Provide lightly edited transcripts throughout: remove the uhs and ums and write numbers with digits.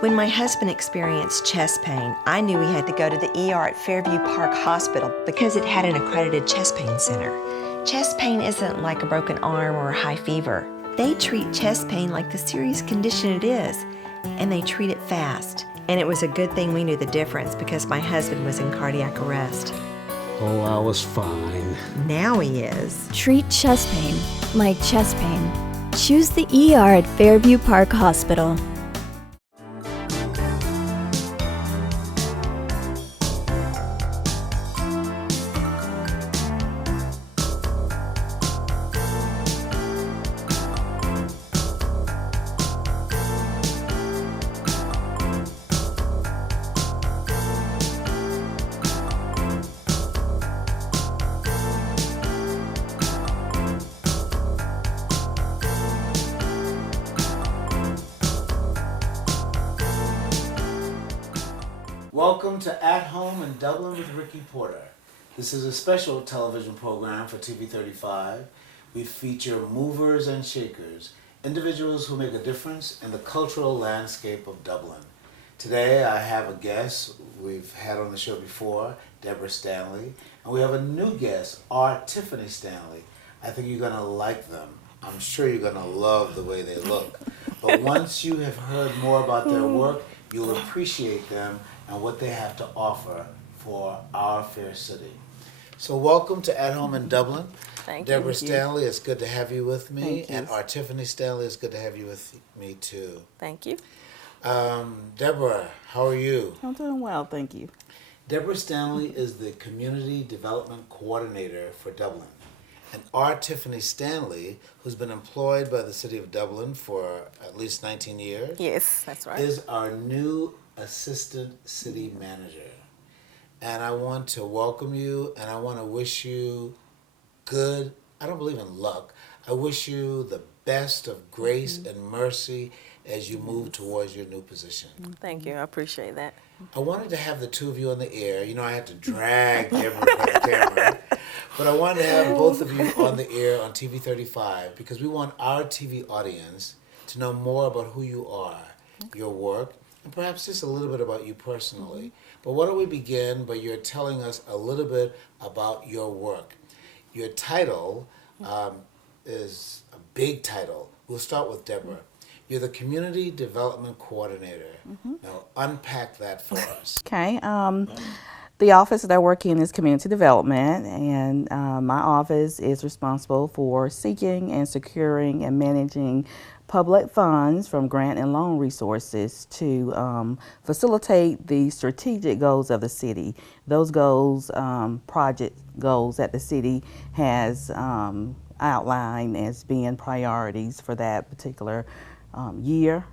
When my husband experienced chest pain, I knew he had to go to the ER at Fairview Park Hospital because it had an accredited chest pain center. Chest pain isn't like a broken arm or a high fever. They treat chest pain like the serious condition it is, and they treat it fast. And it was a good thing we knew the difference because my husband was in cardiac arrest. Oh, I was fine. Now he is. Treat chest pain like chest pain. Choose the ER at Fairview Park Hospital. Welcome to At Home in Dublin with Ricky Porter. This is a special television program for TV35. We feature movers and shakers, individuals who make a difference in the cultural landscape of Dublin. Today I have a guest we've had on the show before, Deborah Stanley, and we have a new guest, Artiffany Stanley. I think you're going to like them. I'm sure you're going to love the way they look. But once you have heard more about their work, you'll appreciate them and what they have to offer for our fair city. So welcome to At Home in Dublin. Thank Deborah you. Stanley, it's good to have you with me. Thank you. And Artiffany Stanley, it's good to have you with me too. Thank you. Deborah, how are you? I'm doing well, thank you. Deborah Stanley is the Community Development Coordinator for Dublin. And Artiffany Stanley, who's been employed by the City of Dublin for at least 19 years, Yes, that's right. is our new Assistant City Manager. And I want to welcome you and I want to wish you good, I don't believe in luck, I wish you the best of grace and mercy as you move towards your new position. Thank you. I appreciate that. I wanted to have the two of you on the air. You know, I had to drag Deborah from the camera. But I wanted to have both of you on the air on TV35 because we want our TV audience to know more about who you are, your work, and perhaps just a little bit about you personally. But why don't we begin by you telling us a little bit about your work. Your title is a big title. We'll start with Deborah. You're the Community Development Coordinator. Now, unpack that for us. Okay. The office that I work in is community development, and my office is responsible for seeking and securing and managing public funds from grant and loan resources to facilitate the strategic goals of the city. Those goals, project goals that the city has outlined as being priorities for that particular year.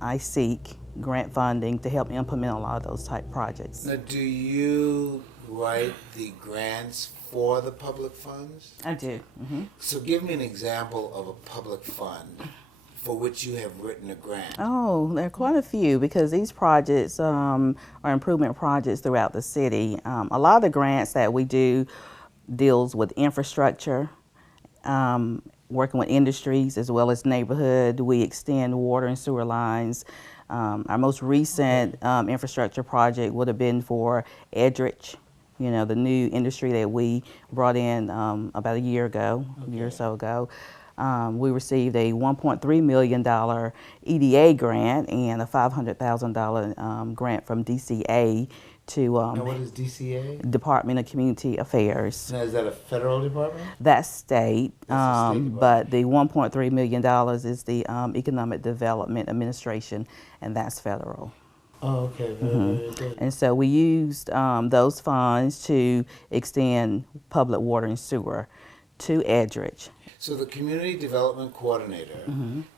I seek grant funding to help implement a lot of those type projects. Now, do you write the grants for the public funds? I do. So give me an example of a public fund for which you have written a grant. Oh, there are quite a few because these projects are improvement projects throughout the city. A lot of the grants that we do deals with infrastructure, working with industries as well as neighborhood. We extend water and sewer lines. Our most recent infrastructure project would have been for Edrich, you know, the new industry that we brought in about a year ago, a year or so ago. We received a $1.3 million EDA grant and a $500,000 grant from DCA to Now, what is DCA? Department of Community Affairs. Now, is that a federal department? That's state, That's a state department. but the $1.3 million is the Economic Development Administration, and that's federal. Oh, okay. Very good. And so we used those funds to extend public water and sewer to Edrich. So the Community Development Coordinator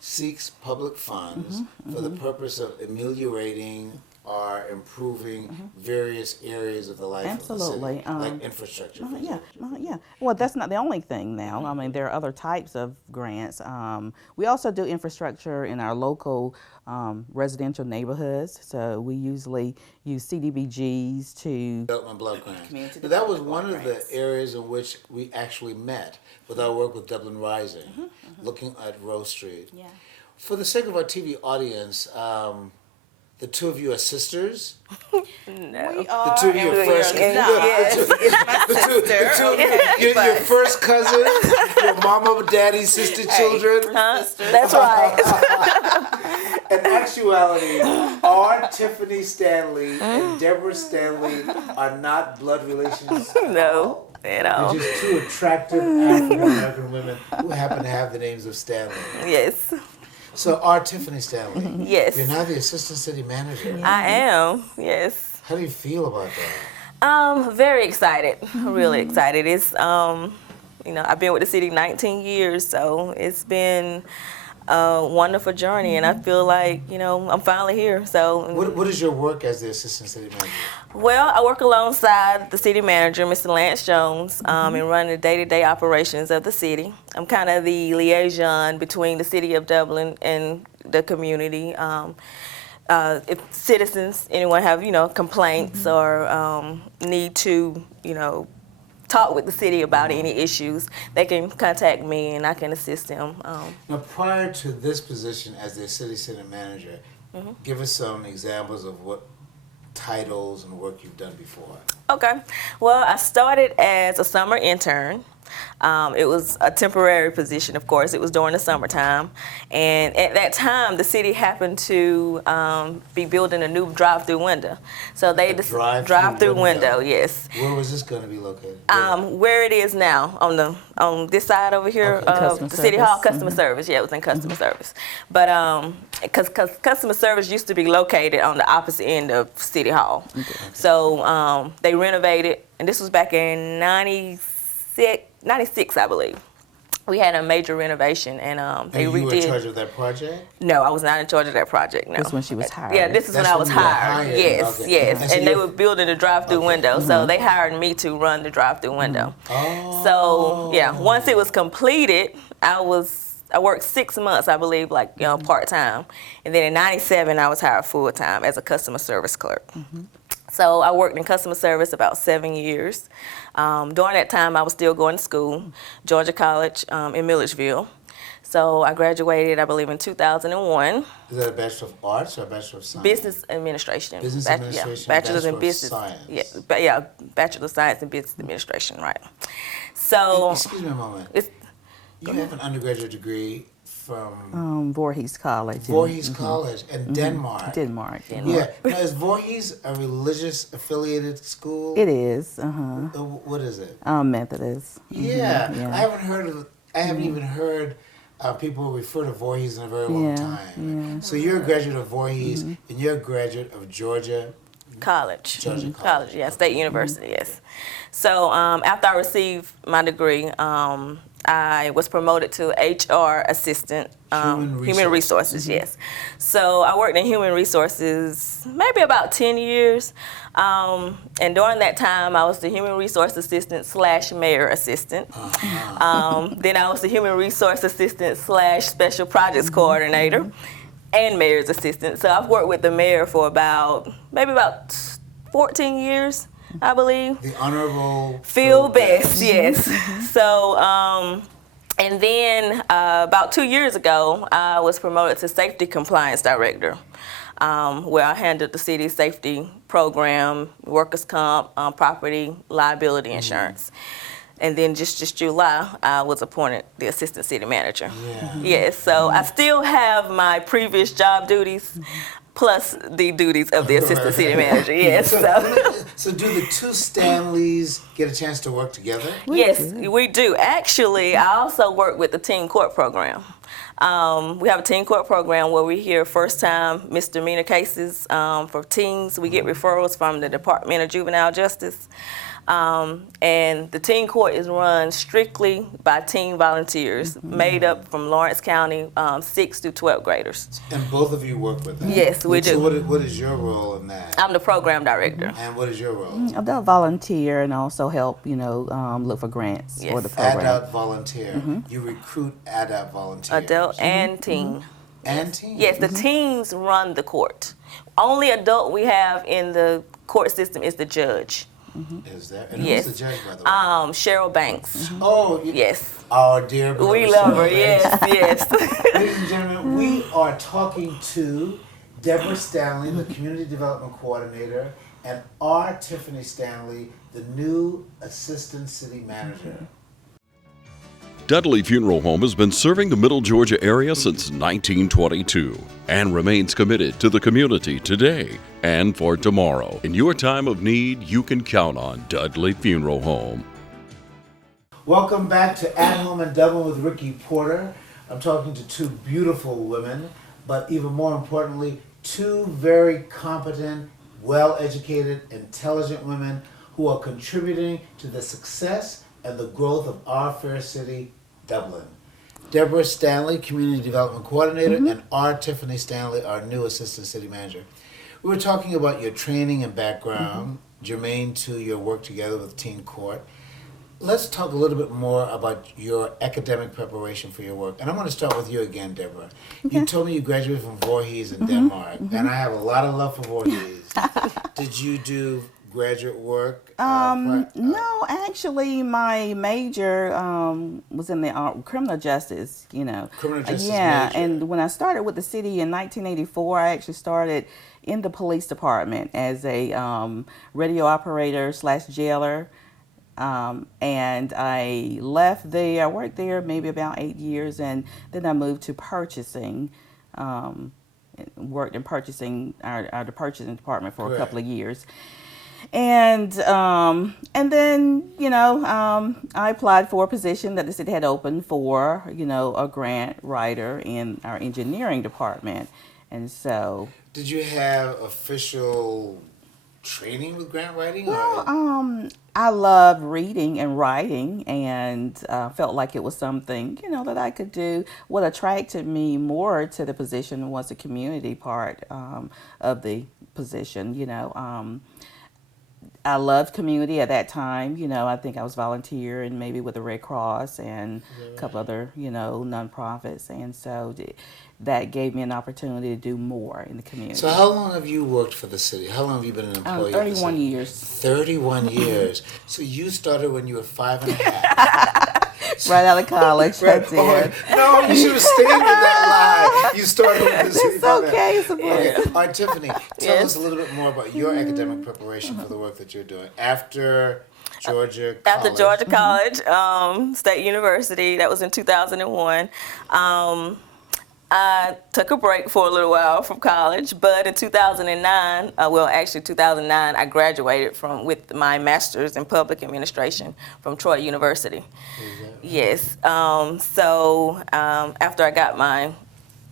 seeks public funds for the purpose of ameliorating or improving various areas of the life Absolutely. of the city, like infrastructure. for example. Yeah. Well, that's not the only thing now. I mean, there are other types of grants. We also do infrastructure in our local residential neighborhoods. So we usually use CDBGs to Development block grants. Community Now, that was development one of grants. the areas in which we actually met with our work with Dublin Rising, looking at Rose Street. Yeah. For the sake of our TV audience, the two of you are sisters? No. The two of you are first cousins? Yes, it's my sister. Your first cousin, your mama, daddy, sister, children. That's right. In actuality, Artiffany Stanley and Deborah Stanley are not blood relations. No, at all. They're just two attractive African American women who happen to have the names of Stanley. Yes. So, Artiffany Stanley. Yes. You're now the assistant city manager. I am. Yes. How do you feel about that? Very excited. Really excited. It's I've been with the city 19 years, so it's been a wonderful journey, and I feel like, I'm finally here. So What is your work as the assistant city manager? Well, I work alongside the city manager, Mr. Lance Jones, in running the day-to-day operations of the city. I'm kind of the liaison between the city of Dublin and the community. If citizens, anyone have, complaints or need to, talk with the city about any issues, they can contact me and I can assist them. Now, prior to this position as the city manager, give us some examples of what titles and work you've done before. Okay. Well, I started as a summer intern. It was a temporary position, of course. It was during the summertime. And at that time, the city happened to be building a new drive-through window. So they drive-through window, yes. Where was this going to be located? Where it is now, on this side over here of the City Hall, customer service. Yeah, it was in customer service. But because customer service used to be located on the opposite end of City Hall. Okay. So they renovated, and this was back in 96, I believe. We had a major renovation, and they redid. You were in charge of that project? No, I was not in charge of that project, no. This is when she was hired. Yeah, this is when I was hired. Yes, okay. yes. And they were building the drive-through window, so they hired me to run the drive-through window. Oh. So, yeah, once it was completed, I worked 6 months, I believe, part-time. And then in 97, I was hired full-time as a customer service clerk. So I worked in customer service about 7 years. During that time, I was still going to school, Georgia College in Milledgeville. So I graduated, I believe, in 2001. Is that a Bachelor of Arts or a Bachelor of Science? Business Administration. Business Administration. Yeah, Bachelor's in Bachelor Business. Of Science. Yeah, Bachelor of Science in Business Administration, right. So. Excuse me a moment. You have an undergraduate degree from Voorhees College. Voorhees College in Denmark. Denmark. Yeah. Now, is Voorhees a religious affiliated school? It is. What is it? Methodist. Yeah. Yeah. I haven't even heard people refer to Voorhees in a very long time. Yeah. So you're a graduate of Voorhees, and you're a graduate of Georgia College. Georgia College. Yeah, State University, yes. So after I received my degree, I was promoted to HR assistant, human resources, yes. So I worked in human resources maybe about 10 years. And during that time, I was the human resource assistant / mayor assistant. Then I was the human resource assistant / special projects coordinator and mayor's assistant. So I've worked with the mayor for maybe about 14 years. I believe. The Honorable Phil Best, yes. So, and then about 2 years ago, I was promoted to Safety Compliance Director, where I handled the city's safety program, workers' comp, property liability insurance. And then just July, I was appointed the assistant city manager. Yeah. Yes, so I still have my previous job duties, plus the duties of the assistant city manager, yes. So do the two Stanleys get a chance to work together? Yes, we do. Actually, I also work with the teen court program. We have a teen court program where we hear first-time misdemeanor cases for teens. We get referrals from the Department of Juvenile Justice. And the teen court is run strictly by teen volunteers, made up from Lawrence County, 6th through 12th graders. And both of you work with them? Yes, we do. So what is your role in that? I'm the program director. And what is your role? I'm the volunteer and also help, look for grants for the program. Adult volunteer. You recruit adult volunteers. Adult and teen. And teen? Yes, the teens run the court. Only adult we have in the court system is the judge. Is there? And yes. who's the judge, by the way? Cheryl Banks. Oh, yes. Our dear brother. We love her, Cheryl Banks. yes. Ladies and gentlemen, we are talking to Deborah Stanley, the Community Development Coordinator, and Artiffany Stanley, the new Assistant City Manager. Dudley Funeral Home has been serving the Middle Georgia area since 1922 and remains committed to the community today and for tomorrow. In your time of need, you can count on Dudley Funeral Home. Welcome back to At Home in Dublin with Ricky Porter. I'm talking to two beautiful women, but even more importantly, two very competent, well-educated, intelligent women who are contributing to the success and the growth of our fair city, Dublin. Deborah Stanley, Community Development Coordinator, and Artiffany Stanley, our new Assistant City Manager. We were talking about your training and background, germane to your work together with Teen Court. Let's talk a little bit more about your academic preparation for your work. And I'm going to start with you again, Deborah. You told me you graduated from Voorhees in Denmark, and I have a lot of love for Voorhees. Did you do graduate work? No, actually, my major was in the criminal justice, Criminal justice yeah, major. and when I started with the city in 1984, I actually started in the police department as a radio operator / jailer. And I left there, I worked there maybe about 8 years, and then I moved to purchasing, worked in purchasing, the purchasing department for a couple of years. And then, I applied for a position that the city had opened for, a grant writer in our engineering department. And so. Did you have official training with grant writing? Well, I loved reading and writing, and felt like it was something, that I could do. What attracted me more to the position was the community part of the position. I loved community at that time. I think I was volunteering maybe with the Red Cross and a couple other, nonprofits, and so that gave me an opportunity to do more in the community. So how long have you worked for the city? How long have you been an employee? 31 years. 31 years. So you started when you were 5 and a half. Right out of college. Right. That's it. No, you should have stayed with that lie. You started with the city. It's okay. It's okay. All right, Tiffany, tell us a little bit more about your academic preparation for the work that you're doing after Georgia College. After Georgia College, State University, that was in 2001. I took a break for a little while from college, but in 2009, 2009, I graduated with my master's in public administration from Troy University. Yes. So after I got my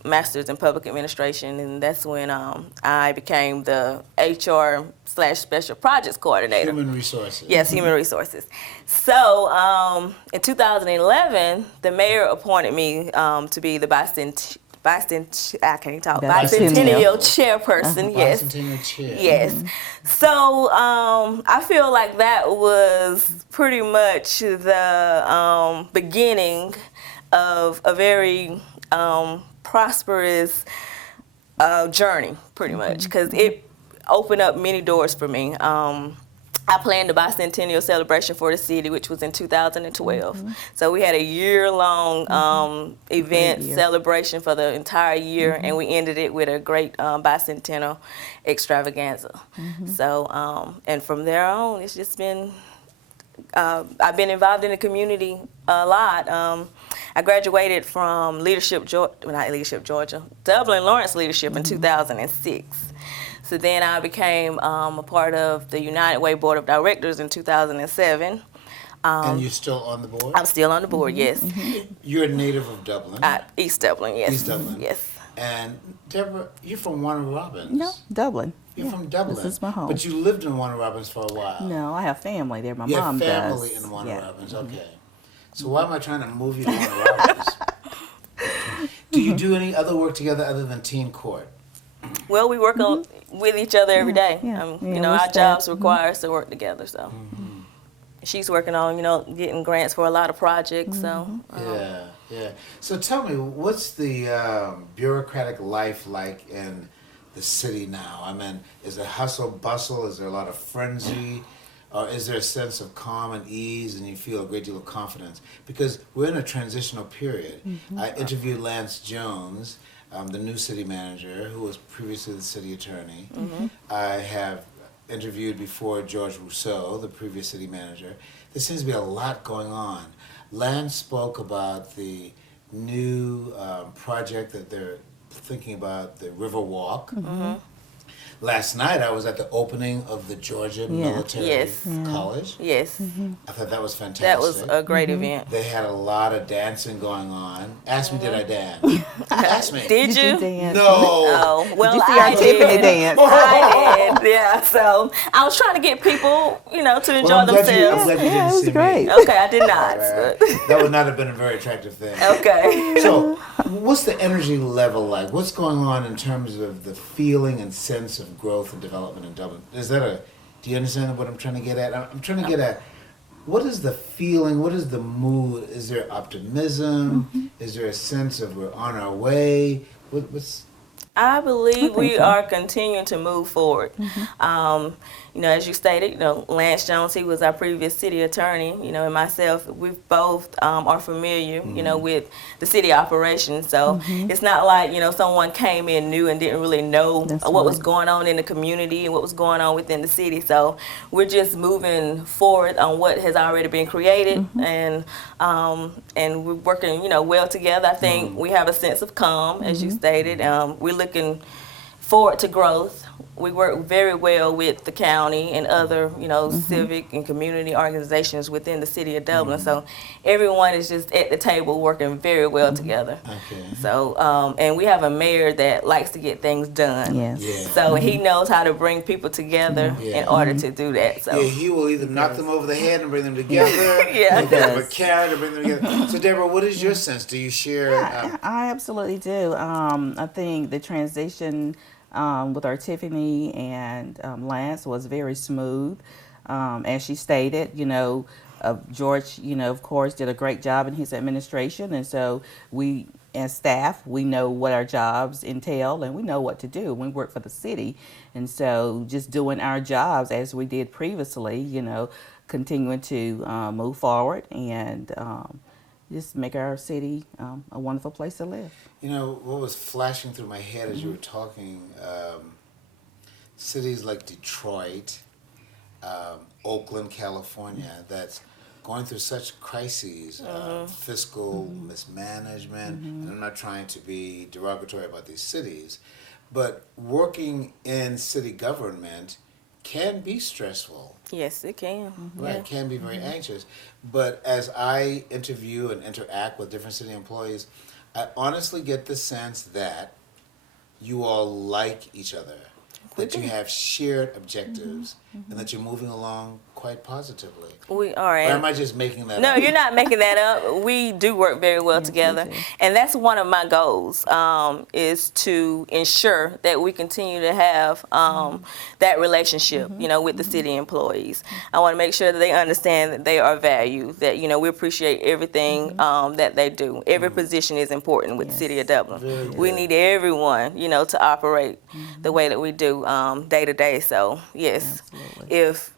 master's in public administration, and that's when I became the HR / special projects coordinator. Human resources. Yes, human resources. So in 2011, the mayor appointed me to be the bicentennial chairperson. Yes. Bicentennial chair. Yes. So I feel like that was pretty much the beginning of a very prosperous journey, pretty much, because it opened up many doors for me. I planned the bicentennial celebration for the city, which was in 2012. So we had a year-long event celebration for the entire year, and we ended it with a great bicentennial extravaganza. So, and from there on, it's just been, I've been involved in the community a lot. I graduated from Dublin Lawrence Leadership in 2006. So then I became a part of the United Way Board of Directors in 2007. And you're still on the board? I'm still on the board, yes. You're a native of Dublin? East Dublin, yes. East Dublin? Yes. And Deborah, you're from Warner Robins? No, Dublin. You're from Dublin? This is my home. But you lived in Warner Robins for a while? No, I have family there. My you mom have family does. in Warner Robins, okay. So why am I trying to move you to Warner Robins? Do you do any other work together other than Teen Court? Well, we work with each other every day. Our jobs require us to work together. So she's working on, getting grants for a lot of projects. So yeah. So tell me, what's the bureaucratic life like in the city now? I mean, is there hustle bustle? Is there a lot of frenzy? Or is there a sense of calm and ease and you feel a great deal of confidence? Because we're in a transitional period. I interviewed Lance Jones the new city manager, who was previously the city attorney. I have interviewed before George Rousseau, the previous city manager. There seems to be a lot going on. Lance spoke about the new project that they're thinking about, the River Walk. Last night I was at the opening of the Georgia Military College. Yes. I thought that was fantastic. That was a great event. They had a lot of dancing going on. Ask me, did I dance? Ask me. Did you? dance? No. Oh, well, Did you see our I Tiffany did. dance? I did, yeah. So I was trying to get people, to enjoy Well, I'm glad themselves. you Yeah, didn't it was see great. me. Okay, I did not. That would not have been a very attractive thing. Okay. So, what's the energy level like? What's going on in terms of the feeling and sense of growth and development in Dublin? Do you understand what I'm trying to get at? I'm trying to get at, what is the feeling? What is the mood? Is there optimism? Is there a sense of we're on our way? What's I believe we are continuing to move forward. As you stated, Lance Jones, he was our previous city attorney, and myself, we both are familiar, with the city operations. So it's not like, someone came in new and didn't really know what was going on in the community and what was going on within the city. So we're just moving forward on what has already been created, and we're working, well together. I think we have a sense of calm, as you stated. We're looking forward to growth. We work very well with the county and other, civic and community organizations within the city of Dublin. So everyone is just at the table working very well together. okay? So, and we have a mayor that likes to get things done. Yes. Yeah. So he knows how to bring people together in order to do that. So. Yeah, he will either knock them over the head and bring them together, Yeah. or give them a carrot and bring them together. So, Deborah, what is your sense? Do you share? I absolutely do. I think the transition with Artiffany and Lance was very smooth. As she stated, George, of course, did a great job in his administration. And so we, as staff, we know what our jobs entail and we know what to do. We work for the city. And so just doing our jobs as we did previously, continuing to move forward and just make our city a wonderful place to live. What was flashing through my head as you were talking, cities like Detroit, Oakland, California, that's going through such crises, fiscal mismanagement, and I'm not trying to be derogatory about these cities, but working in city government can be stressful. Yes, it can. Right, it can be very anxious. But as I interview and interact with different city employees, I honestly get the sense that you all like each other, that you have shared objectives, and that you're moving along quite positively. We are. Or am I just making that No, up? you're not making that up. We do work very well together. And that's one of my goals, is to ensure that we continue to have that relationship, with the city employees. I want to make sure that they understand that they are valued, that, we appreciate everything that they do. Every position is important with the city of Dublin. We need everyone, to operate the way that we do day to day. So, yes, if,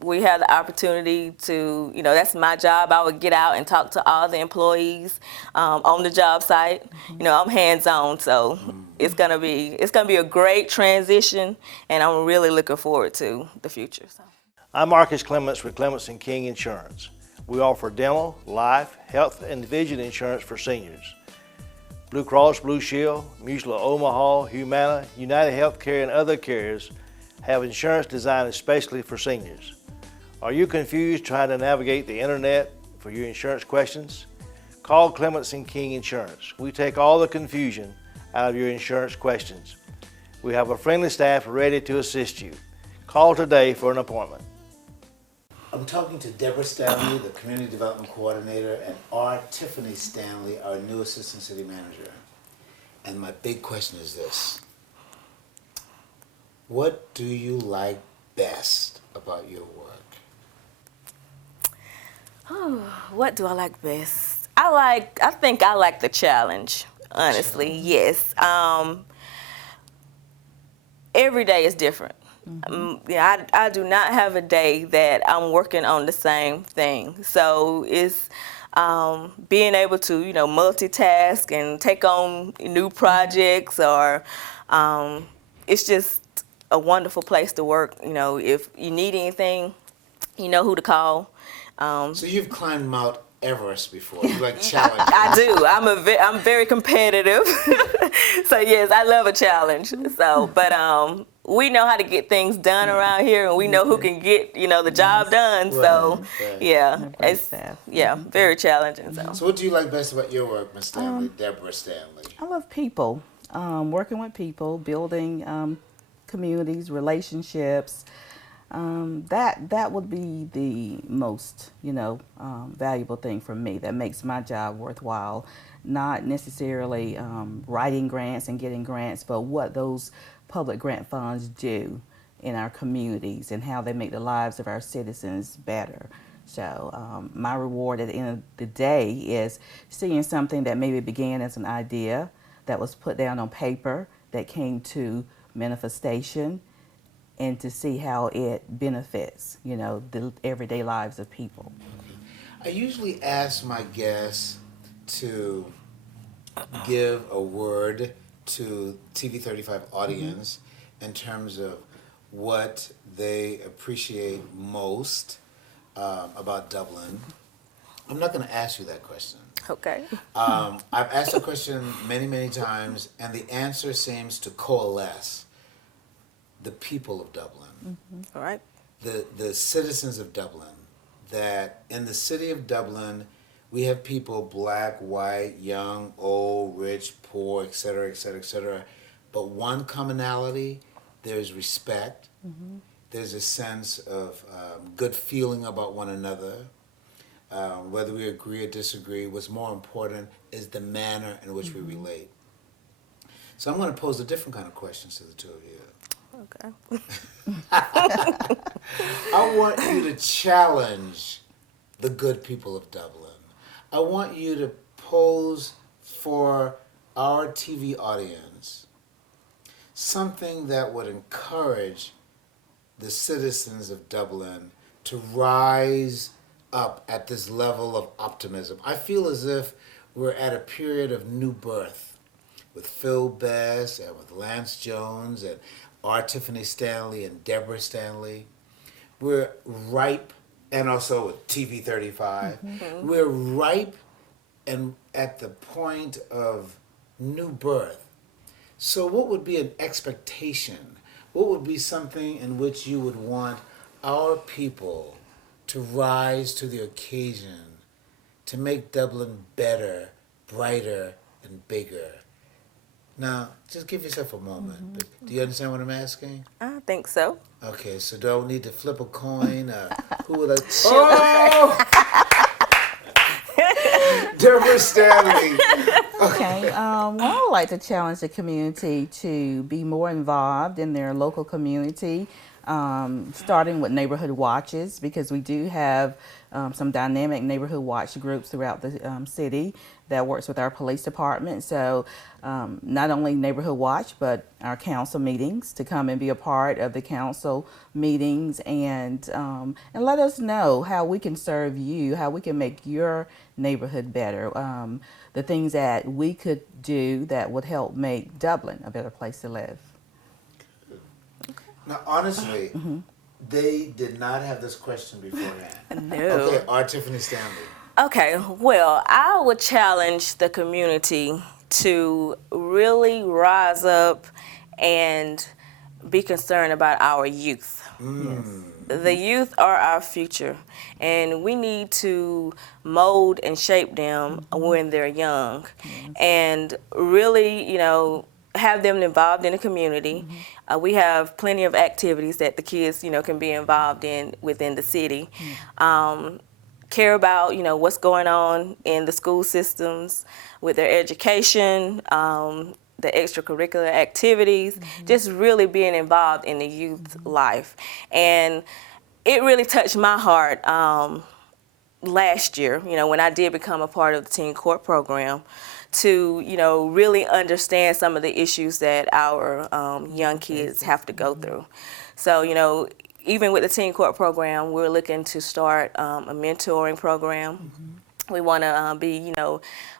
we have the opportunity to, that's my job. I would get out and talk to all the employees on the job site. I'm hands-on, so it's gonna be a great transition, and I'm really looking forward to the future. So. I'm Marcus Clements with Clements & King Insurance. We offer dental, life, health, and vision insurance for seniors. Blue Cross Blue Shield, Mutual of Omaha, Humana, United Healthcare, and other carriers have insurance designed especially for seniors. Are you confused trying to navigate the internet for your insurance questions? Call Clements & King Insurance. We take all the confusion out of your insurance questions. We have a friendly staff ready to assist you. Call today for an appointment. I'm talking to Deborah Stanley, the Community Development Coordinator, and Artiffany Stanley, our new Assistant City Manager. And my big question is this: what do you like best about your work? Oh, what do I like best? I think I like the challenge, honestly, yes. Every day is different. I do not have a day that I'm working on the same thing. So it's being able to, multitask and take on new projects, or it's just a wonderful place to work. If you need anything, you know who to call. So you've climbed Mount Everest before. You like challenges. I do. I'm very competitive. So yes, I love a challenge. So, but we know how to get things done around here, and we know who can get the job done. So yeah, it's very challenging. So what do you like best about your work, Ms. Stanley, Deborah Stanley? I love people, working with people, building communities, relationships. That would be the most, valuable thing for me that makes my job worthwhile. Not necessarily writing grants and getting grants, but what those public grant funds do in our communities and how they make the lives of our citizens better. So my reward at the end of the day is seeing something that maybe began as an idea that was put down on paper, that came to manifestation, and to see how it benefits, the everyday lives of people. I usually ask my guests to give a word to TV35 audience in terms of what they appreciate most about Dublin. I'm not going to ask you that question. Okay. I've asked the question many, many times, and the answer seems to coalesce. The people of Dublin. All right. The citizens of Dublin. That in the city of Dublin, we have people black, white, young, old, rich, poor, et cetera, et cetera, et cetera. But one commonality, there's respect. There's a sense of good feeling about one another. Whether we agree or disagree, what's more important is the manner in which we relate. So I'm going to pose a different kind of questions to the two of you. Okay. I want you to challenge the good people of Dublin. I want you to pose for our TV audience something that would encourage the citizens of Dublin to rise up at this level of optimism. I feel as if we're at a period of new birth with Phil Best and with Lance Jones and Artiffany Stanley and Deborah Stanley. We're ripe, and also with TV35. We're ripe and at the point of new birth. So what would be an expectation? What would be something in which you would want our people to rise to the occasion to make Dublin better, brighter, and bigger? Now, just give yourself a moment. Do you understand what I'm asking? I think so. Okay, so do I need to flip a coin? Who would I... Oh! Deborah Stanley. Okay, I would like to challenge the community to be more involved in their local community, starting with neighborhood watches, because we do have some dynamic neighborhood watch groups throughout the city that works with our police department. So not only neighborhood watch, but our council meetings, to come and be a part of the council meetings and let us know how we can serve you, how we can make your neighborhood better, the things that we could do that would help make Dublin a better place to live. Now, honestly, they did not have this question beforehand. No. Okay, Artiffany Stanley. Okay, well, I would challenge the community to really rise up and be concerned about our youth. Yes. The youth are our future, and we need to mold and shape them when they're young, and really, have them involved in the community. We have plenty of activities that the kids, can be involved in within the city. Care about, what's going on in the school systems with their education, the extracurricular activities, just really being involved in the youth life. And it really touched my heart last year, when I did become a part of the teen court program, to, really understand some of the issues that our young kids have to go through. So, even with the teen court program, we're looking to start a mentoring program We want to be,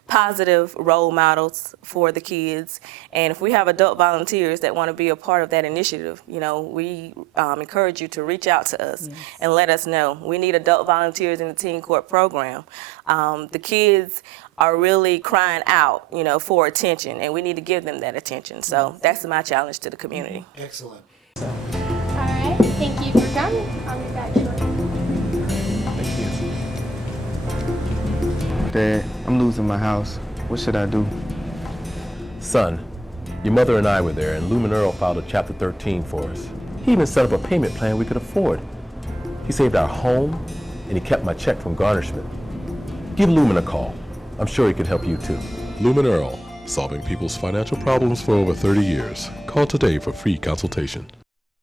positive role models for the kids. And if we have adult volunteers that want to be a part of that initiative, we encourage you to reach out to us and let us know. We need adult volunteers in the teen court program. The kids are really crying out, for attention, and we need to give them that attention. So that's my challenge to the community. Excellent. All right, thank you for coming. I'll be back shortly. Dad, I'm losing my house. What should I do? Son, your mother and I were there, and Lumen Earl filed a Chapter 13 for us. He even set up a payment plan we could afford. He saved our home, and he kept my check from garnishment. Give Lumen a call. I'm sure he could help you too. Lumen Earl, solving people's financial problems for over 30 years. Call today for free consultation.